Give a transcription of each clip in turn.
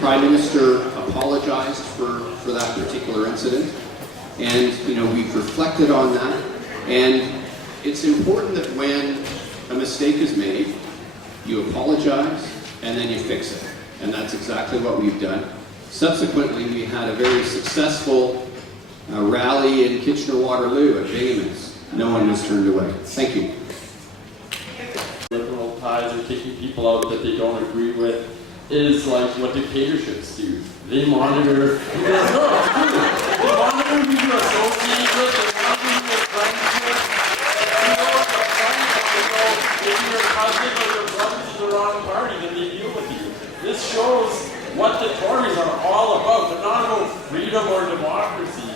Prime Minister apologized for that particular incident, and we've reflected on that. And it's important that when a mistake is made, you apologize and then you fix it. And that's exactly what we've done. Subsequently, we had a very successful rally in Kitchener-Waterloo at Bingaman's. No one was turned away. Thank you. Liberal ties are kicking people out that they don't agree with is like what dictatorships do. They monitor who you associate with, they monitor your friendship. If your cousin or your brother's in the wrong party, then they deal with you. This shows what the Tories are all about. They're not about freedom or democracy.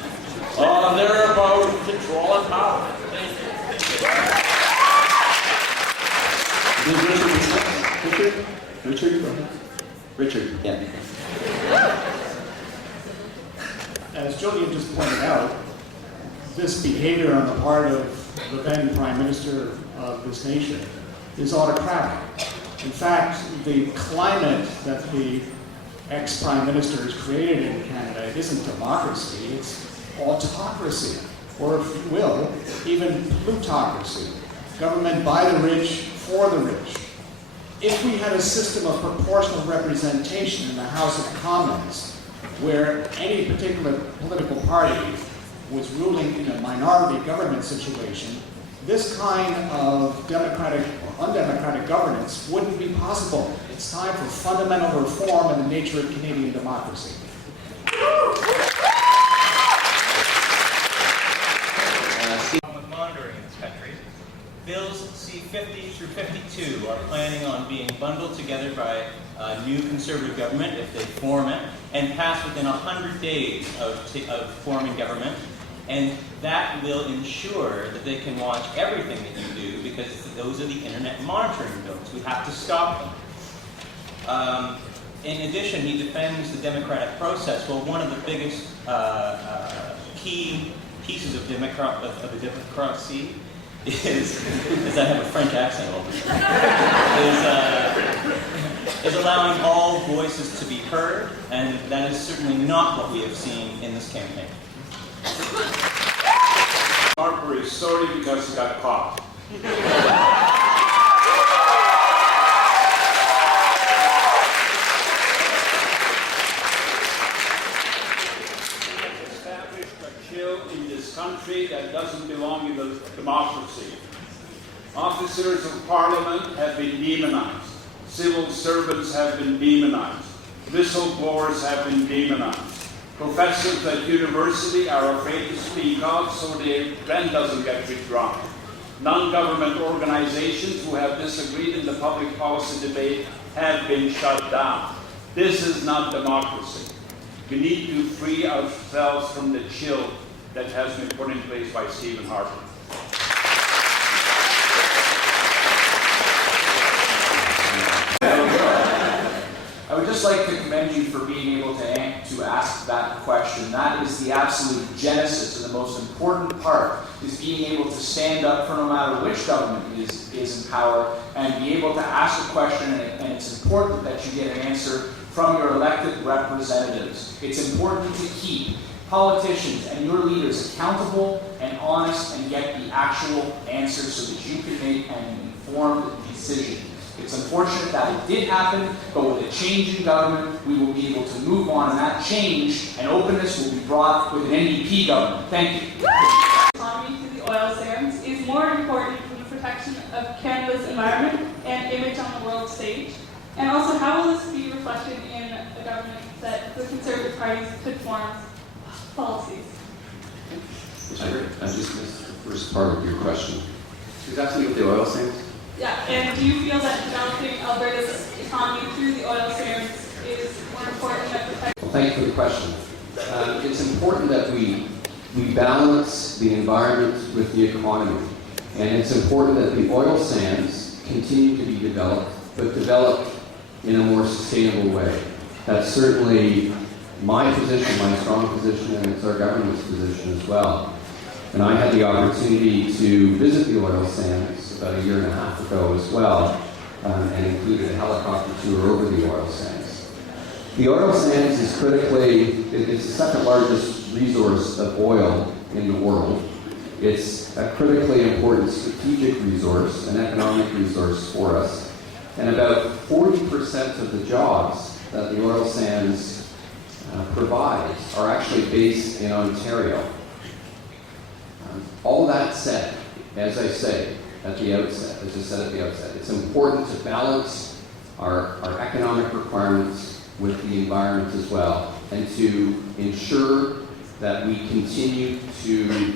They're about control and power. Thank you. Richard, yeah. As Julian just pointed out, this behavior on the part of the then Prime Minister of this nation is autocratic. In fact, the climate that the ex-Prime Minister has created in Canada isn't democracy, it's autocracy, or if you will, even plutocracy. Government by the rich, for the rich. If we had a system of proportional representation in the House of Commons, where any particular political party was ruling in a minority government situation, this kind of democratic or undemocratic governance wouldn't be possible. It's time for fundamental reform in the nature of Canadian democracy. With monitoring in this country. Bills C-50 through 52 are planning on being bundled together by a new Conservative government, if they form it, and passed within 100 days of forming government. And that will ensure that they can watch everything that you do, because those are the internet monitoring bills. We have to stop them. In addition, he defends the democratic process. Well, one of the biggest key pieces of the democracy is I have a French accent over is allowing all voices to be heard, and that is certainly not what we have seen in this campaign. Marbury, sorry because he got caught. Established a chill in this country that doesn't belong in the democracy. Officers of Parliament have been demonized. Civil servants have been demonized. Whistleblowers have been demonized. Professors at university are afraid to speak out so their rent doesn't get withdrawn. Non-government organizations who have disagreed in the public policy debate have been shut down. This is not democracy. We need to free ourselves from the chill that has been put in place by Stephen Harper. I would just like to commend you for being able to ask that question. That is the absolute genesis and the most important part, is being able to stand up for no matter which government is in power and be able to ask a question, and it's important that you get an answer from your elected representatives. It's important to keep politicians and your leaders accountable and honest and get the actual answers so that you can make an informed decision. It's unfortunate that it did happen, but with a change in government, we will be able to move on, and that change and openness will be brought with an NDP government. Thank you. The economy through the oil sands is more important for the protection of Canada's environment and image on the world stage. And also, how will this be reflected in a government that the Conservative Party could form policies? I just missed the first part of your question. She was asking about the oil sands? Yeah, and do you feel that developing Alberta's economy through the oil sands is more important than protecting? Well, thank you for the question. It's important that we balance the environment with the economy. And it's important that the oil sands continue to be developed, but developed in a more sustainable way. That's certainly my position, my strong position, and it's our government's position as well. And I had the opportunity to visit the oil sands about a year and a half ago as well, and included a helicopter tour over the oil sands. The oil sands is it's the second largest resource of oil in the world. It's a critically important strategic resource, an economic resource for us. And about 40% of the jobs that the oil sands provide are actually based in Ontario. All that said, as I said at the outset, it's important to balance our economic requirements with the environment as well, and to ensure that we continue to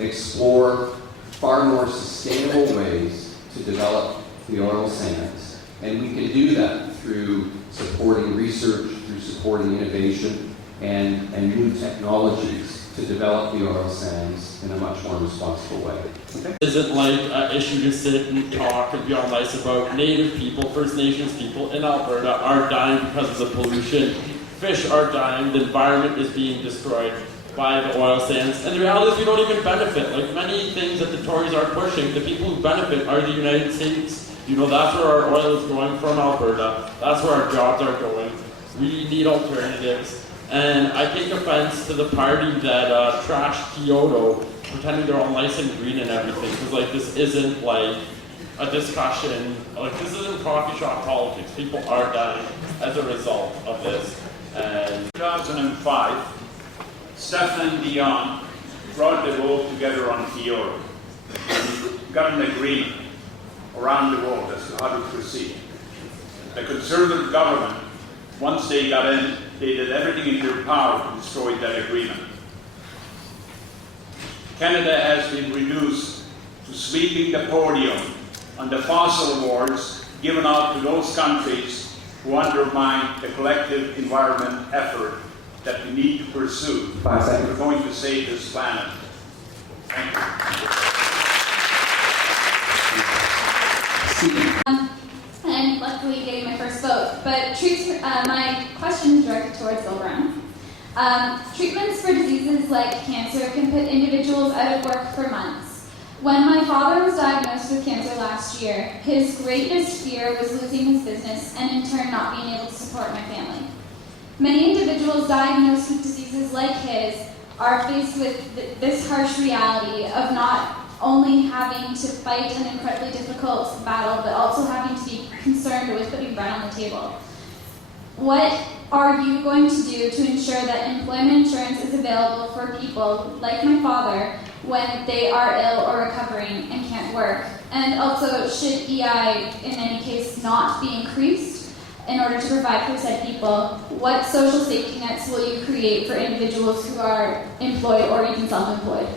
explore far more sustainable ways to develop the oil sands. And we can do that through supporting research, through supporting innovation, and new technologies to develop the oil sands in a much more responsible way. Okay? Isn't like an issue to sit and talk and be all nice about. Native people, First Nations people in Alberta are dying because of the pollution. Fish are dying, the environment is being destroyed by the oil sands. And the reality is we don't even benefit. Like many things that the Tories are pushing, the people who benefit are the United States. You know, that's where our oil is going from Alberta. That's where our jobs are going. We need alternatives. And I take offense to the party that trashed Kyoto, pretending they're all nice and green and everything. Because like this isn't like a discussion, like this isn't coffee shop politics. People are dying as a result of this. And 2005, Stefan and Dion brought the world together on Kyoto. Got an agreement around the world as to how to proceed. The Conservative government, once they got in, they did everything in their power to destroy that agreement. Canada has been reduced to sweeping the podium on the fossil wars given out to those countries who undermine the collective environment effort that we need to pursue if we're going to save this planet. Thank you. And luckily getting my first vote. But my question is directed towards Bill Brown. Treatments for diseases like cancer can put individuals out of work for months. When my father was diagnosed with cancer last year, his greatest fear was losing his business and in turn not being able to support my family. Many individuals diagnosed with diseases like his are faced with this harsh reality of not only having to fight an incredibly difficult battle, but also having to be concerned with putting bread on the table. What are you going to do to ensure that employment insurance is available for people like my father when they are ill or recovering and can't work? And also, should EI in any case not be increased in order to provide for said people? What social safety nets will you create for individuals who are employed or even self-employed?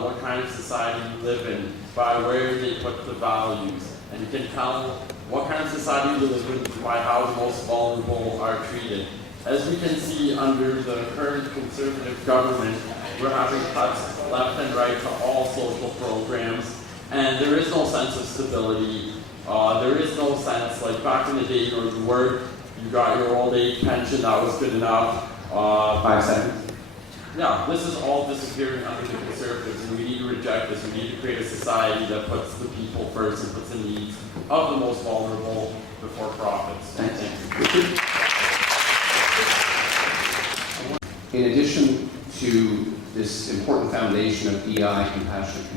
what kind of society you live in by where they put the values. And you can tell what kind of society you live in by how the most vulnerable are treated. As we can see under the current Conservative government, we're having cuts left and right to all social programs, and there is no sense of stability. There is no sense, like back in the day, you worked, you got your old age pension, that was good enough. 5 seconds. Yeah, this is all disappearing under the Conservatives, and we need to reject this. We need to create a society that puts the people first and puts the needs of the most vulnerable before profits. Thank you. In addition to this important foundation of EI, compassionate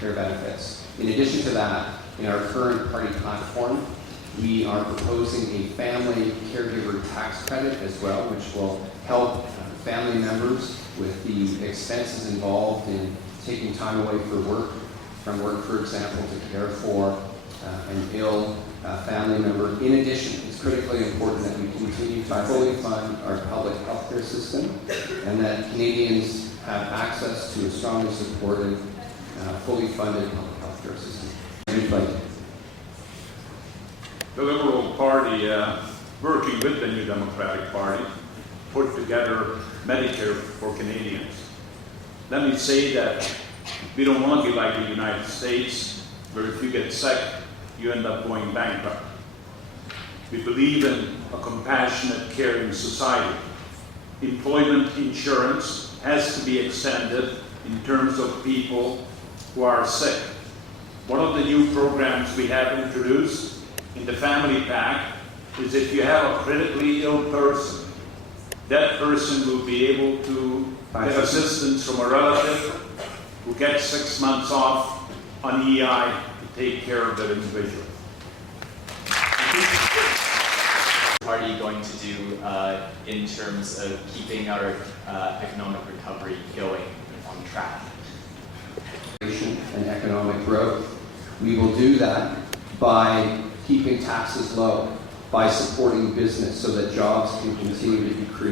care benefits, in addition to that, in our current party platform, we are proposing a family caregiver tax credit as well, which will help family members with the expenses involved in taking time away from work, for example, to care for an ill family member. In addition, it's critically important that we continue to fully fund our public health care system and that Canadians have access to a strongly supported, fully funded public health care system. The Liberal Party, working with the New Democratic Party, put together Medicare for Canadians. Let me say that we don't want to be like the United States, where if you get sick, you end up going bankrupt. We believe in a compassionate, caring society. Employment insurance has to be extended in terms of people who are sick. One of the new programs we have introduced in the Family Pack is if you have a critically ill person, that person will be able to get assistance from a relative who gets 6 months off on EI to take care of that individual. What are you going to do in terms of keeping our economic recovery going on track? And economic growth. We will do that by keeping taxes low, by supporting business so that jobs can continue to be created.